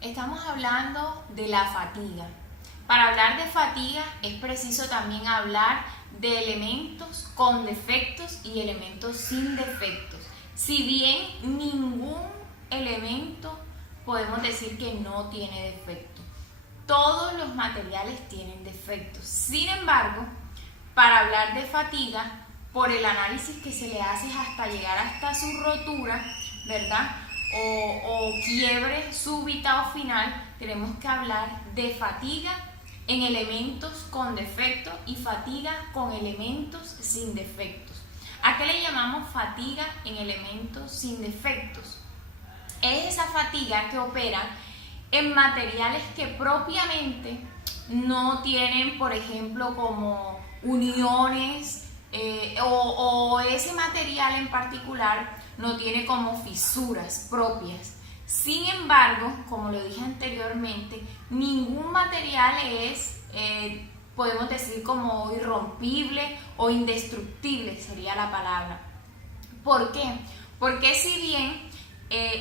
Estamos hablando de la fatiga. Para hablar de fatiga es preciso también hablar de elementos con defectos y elementos sin defectos. Si bien ningún elemento podemos decir que no tiene defecto, todos los materiales tienen defectos. Sin embargo, para hablar de fatiga, por el análisis que se le hace hasta llegar hasta su rotura, ¿verdad? O quiebre súbita o final, tenemos que hablar de fatiga en elementos con defectos y fatiga con elementos sin defectos. ¿A qué le llamamos fatiga en elementos sin defectos? Es esa fatiga que opera en materiales que propiamente no tienen, por ejemplo, como uniones o ese material en particular no tiene como fisuras propias. Sin embargo, como lo dije anteriormente, ningún material es, podemos decir, como irrompible o indestructible sería la palabra. ¿Por qué? Porque si bien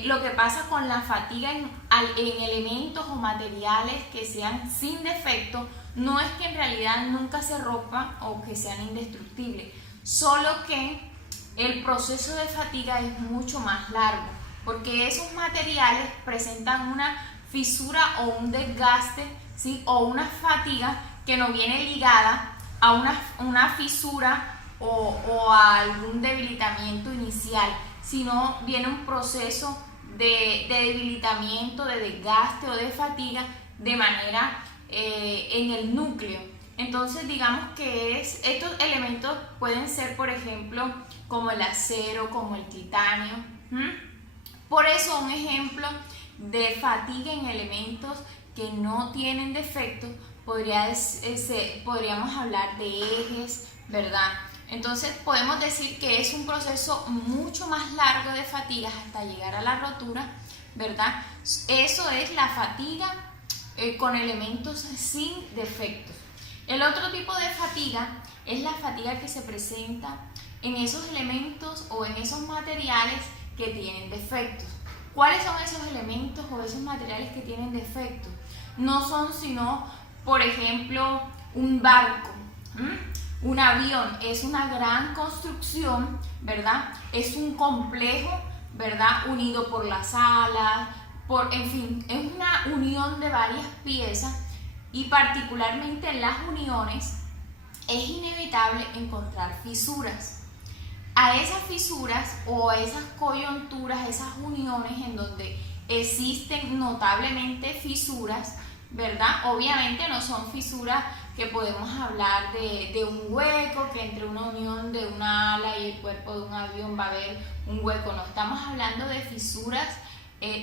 lo que pasa con la fatiga en elementos o materiales que sean sin defecto, no es que en realidad nunca se rompan o que sean indestructibles, solo que el proceso de fatiga es mucho más largo, porque esos materiales presentan una fisura o un desgaste, ¿sí? O una fatiga que no viene ligada a una fisura o a algún debilitamiento inicial, sino viene un proceso de debilitamiento, de desgaste o de fatiga de manera en el núcleo. Entonces digamos que estos elementos pueden ser, por ejemplo, como el acero, como el titanio. Por eso un ejemplo de fatiga en elementos que no tienen defectos podríamos hablar de ejes, ¿verdad? Entonces podemos decir que es un proceso mucho más largo de fatigas hasta llegar a la rotura, ¿verdad? Eso es la fatiga con elementos sin defectos. El otro tipo de fatiga es la fatiga que se presenta en esos elementos o en esos materiales que tienen defectos. ¿Cuáles son esos elementos o esos materiales que tienen defectos? No son sino, por ejemplo, un barco, un avión. Es una gran construcción, ¿verdad? Es un complejo, ¿verdad? Unido por las alas, en fin, es una unión de varias piezas y particularmente en las uniones es inevitable encontrar fisuras. A esas fisuras o a esas coyunturas, esas uniones en donde existen notablemente fisuras, ¿verdad? Obviamente no son fisuras que podemos hablar de un hueco, que entre una unión de una ala y el cuerpo de un avión va a haber un hueco. No, estamos hablando de fisuras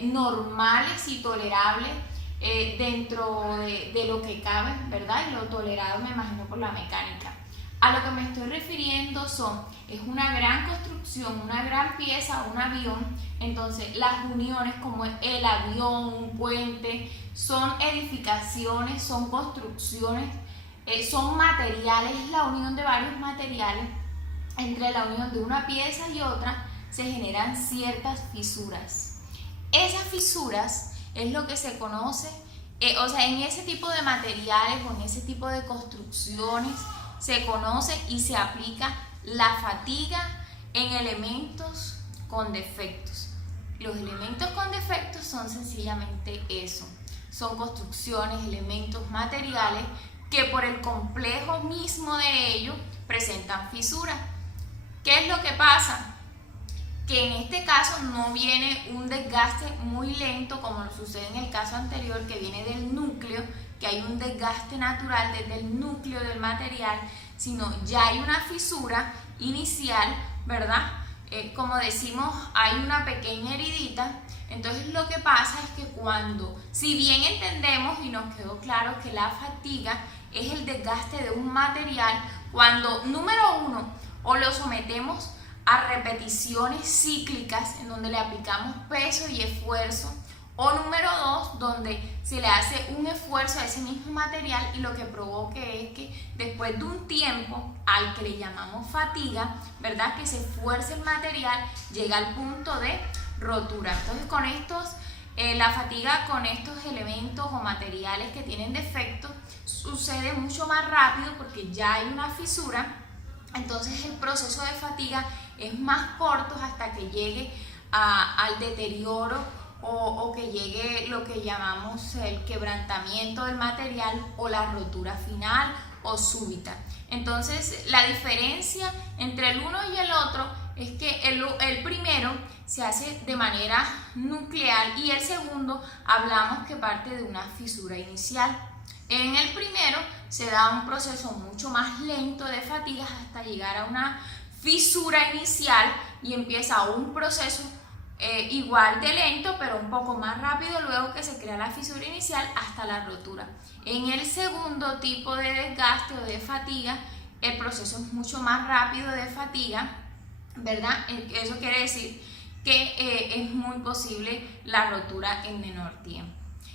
normales y tolerables dentro de lo que cabe, ¿verdad? Y lo tolerado me imagino por la mecánica. A lo que me estoy refiriendo es una gran construcción, una gran pieza, un avión. Entonces las uniones como el avión, un puente, son edificaciones, son construcciones, son materiales, es la unión de varios materiales. Entre la unión de una pieza y otra se generan ciertas fisuras. Esas fisuras es lo que se conoce, o sea, en ese tipo de materiales o en ese tipo de construcciones se conoce y se aplica la fatiga en elementos con defectos. Los elementos con defectos son sencillamente eso, son construcciones, elementos materiales que por el complejo mismo de ellos presentan fisuras. ¿Qué es lo que pasa? Que en este caso no viene un desgaste muy lento como sucede en el caso anterior, que viene del núcleo, que hay un desgaste natural desde el núcleo del material, sino ya hay una fisura inicial, ¿verdad? Como decimos, hay una pequeña heridita. Entonces lo que pasa es que si bien entendemos y nos quedó claro que la fatiga es el desgaste de un material, cuando número uno o lo sometemos a repeticiones cíclicas en donde le aplicamos peso y esfuerzo, o número dos, donde se le hace un esfuerzo a ese mismo material y lo que provoque es que después de un tiempo al que le llamamos fatiga, ¿verdad? Que se esfuerce el material, llega al punto de rotura. Entonces con estos La fatiga con estos elementos o materiales que tienen defecto sucede mucho más rápido porque ya hay una fisura, entonces el proceso de fatiga es más corto hasta que llegue al deterioro o que llegue lo que llamamos el quebrantamiento del material o la rotura final o súbita. Entonces la diferencia entre el uno y el otro es que el primero se hace de manera nuclear y el segundo hablamos que parte de una fisura inicial. En el primero se da un proceso mucho más lento de fatigas hasta llegar a una fisura inicial y empieza un proceso igual de lento pero un poco más rápido luego que se crea la fisura inicial hasta la rotura. En el segundo tipo de desgaste o de fatiga el proceso es mucho más rápido de fatiga, ¿verdad? Eso quiere decir que es muy posible la rotura en menor tiempo.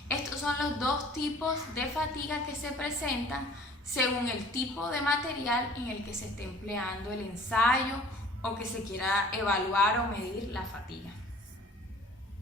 Estos son los dos tipos de fatiga que se presentan según el tipo de material en el que se esté empleando el ensayo o que se quiera evaluar o medir la fatiga.